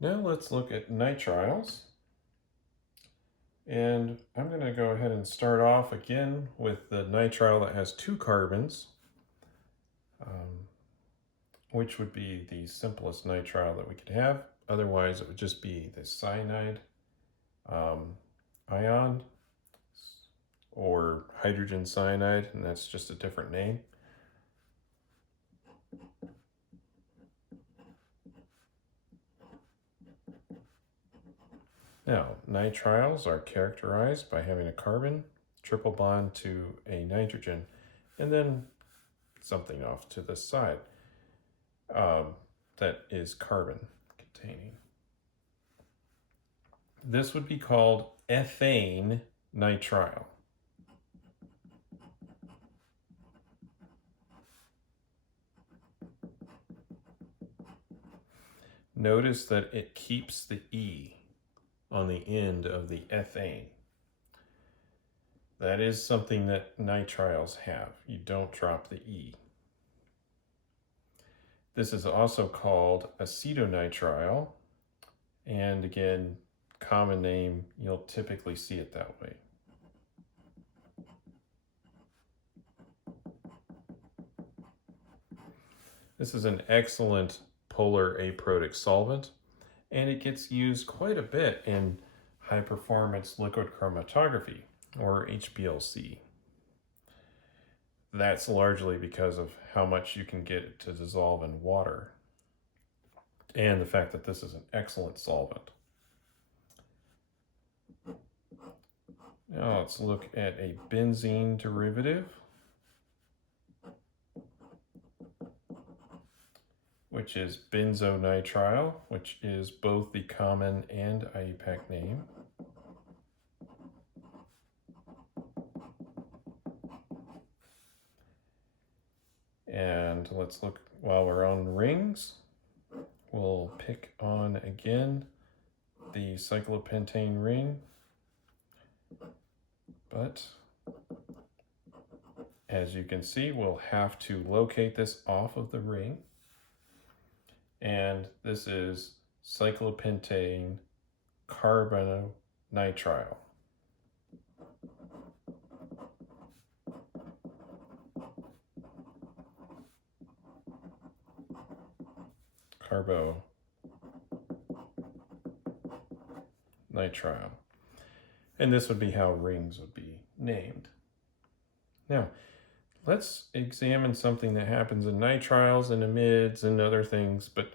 Now let's look at nitriles. And I'm going to go ahead and start off again with the nitrile that has two carbons, which would be the simplest nitrile that we could have. Otherwise, it would just be the cyanide ion or hydrogen cyanide, and that's just a different name. Now, nitriles are characterized by having a carbon triple bond to a nitrogen, and then something off to the side that is carbon containing. This would be called ethane nitrile. Notice that it keeps the E on the end of the ethane. That is something that nitriles have. You don't drop the E. This is also called acetonitrile, and again, common name, you'll typically see it that way. This is an excellent polar aprotic solvent, and it gets used quite a bit in high performance liquid chromatography, or HPLC. That's largely because of how much you can get it to dissolve in water and the fact that this is an excellent solvent. Now let's look at a benzene derivative, which is benzonitrile, which is both the common and IUPAC name. And let's look, while we're on rings, we'll pick on again the cyclopentane ring, but as you can see, we'll have to locate this off of the ring. And this is cyclopentane carbonitrile. Carbonitrile. And this would be how rings would be named. Now, let's examine something that happens in nitriles and amides and other things, but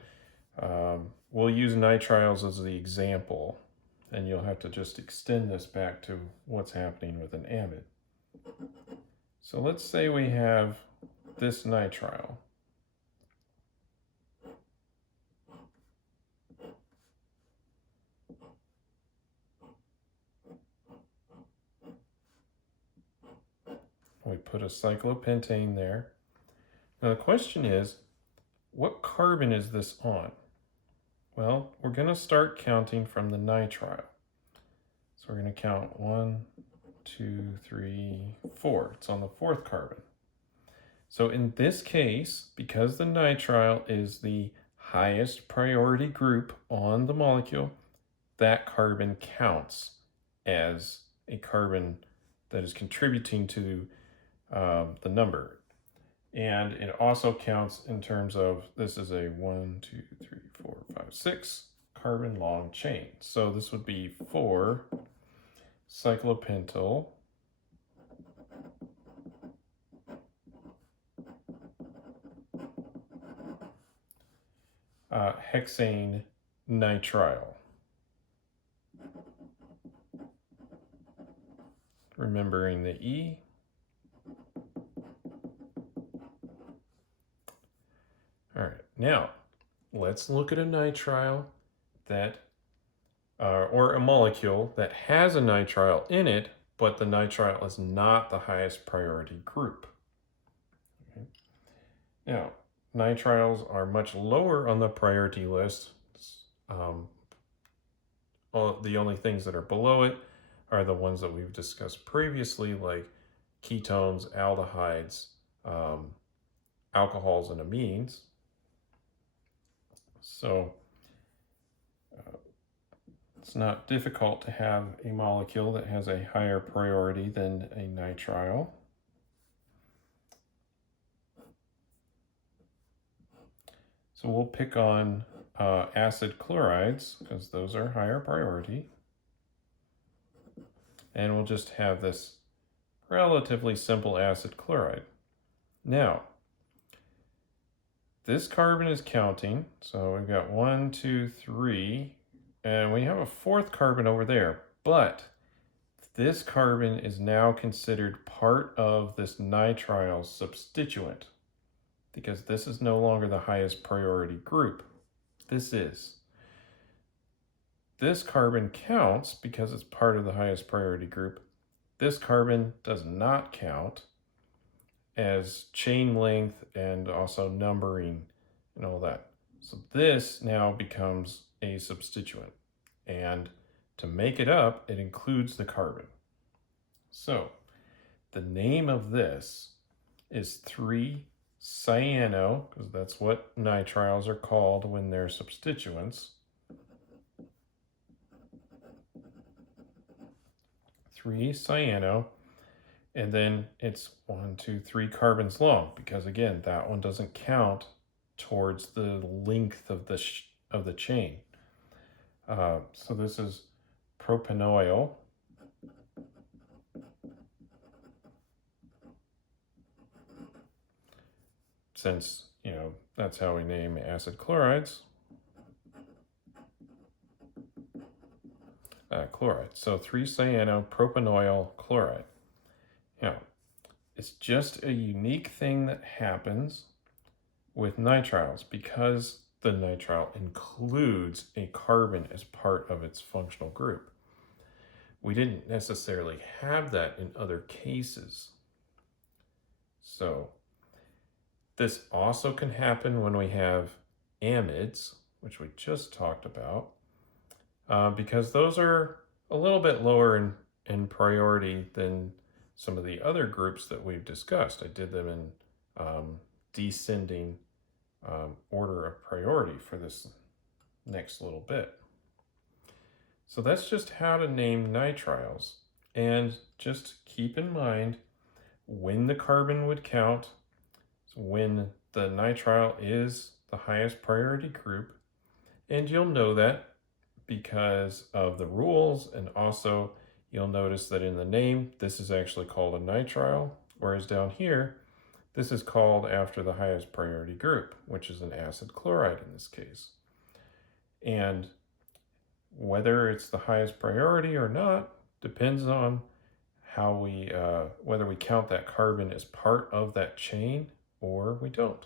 we'll use nitriles as the example, and you'll have to just extend this back to what's happening with an amide. So let's say we have this nitrile. We put a cyclopentane there. Now the question is, what carbon is this on? Well, we're going to start counting from the nitrile. So we're going to count 1, 2, 3, 4. It's on the fourth carbon. So in this case, because the nitrile is the highest priority group on the molecule, that carbon counts as a carbon that is contributing to the number. And it also counts in terms of, this is a 1, 2, 3, 4, 5, 6 carbon long chain. So this would be 4 cyclopentyl hexane nitrile. Remembering the E. All right, now let's look at a nitrile that, or a molecule that has a nitrile in it, but the nitrile is not the highest priority group. Okay. Now, nitriles are much lower on the priority list. The only things that are below it are the ones that we've discussed previously, like ketones, aldehydes, alcohols, and amines. So It's not difficult to have a molecule that has a higher priority than a nitrile. So we'll pick on acid chlorides because those are higher priority. And we'll just have this relatively simple acid chloride. Now, this carbon is counting. So we've got 1, 2, 3, and we have a fourth carbon over there. But this carbon is now considered part of this nitrile substituent because this is no longer the highest priority group. This is. This carbon counts because it's part of the highest priority group. This carbon does not count as chain length and also numbering and all that. So this now becomes a substituent. And to make it up, it includes the carbon. So the name of this is 3-cyano, because that's what nitriles are called when they're substituents. 3-cyano, and then it's 1, 2, 3 carbons long, because again, that one doesn't count towards the length of the chain. So this is propanoyl. Since, that's how we name acid chlorides. Chloride. So 3-cyano-propanoyl chloride. Now, it's just a unique thing that happens with nitriles because the nitrile includes a carbon as part of its functional group. We didn't necessarily have that in other cases. So this also can happen when we have amides, which we just talked about, because those are a little bit lower in priority than some of the other groups that we've discussed. I did them in descending order of priority for this next little bit. So that's just how to name nitriles. And just keep in mind when the carbon would count, when the nitrile is the highest priority group, and you'll know that because of the rules, and also you'll notice that in the name this is actually called a nitrile, whereas down here this is called after the highest priority group, which is an acid chloride in this case. And whether it's the highest priority or not depends on how we whether we count that carbon as part of that chain or we don't.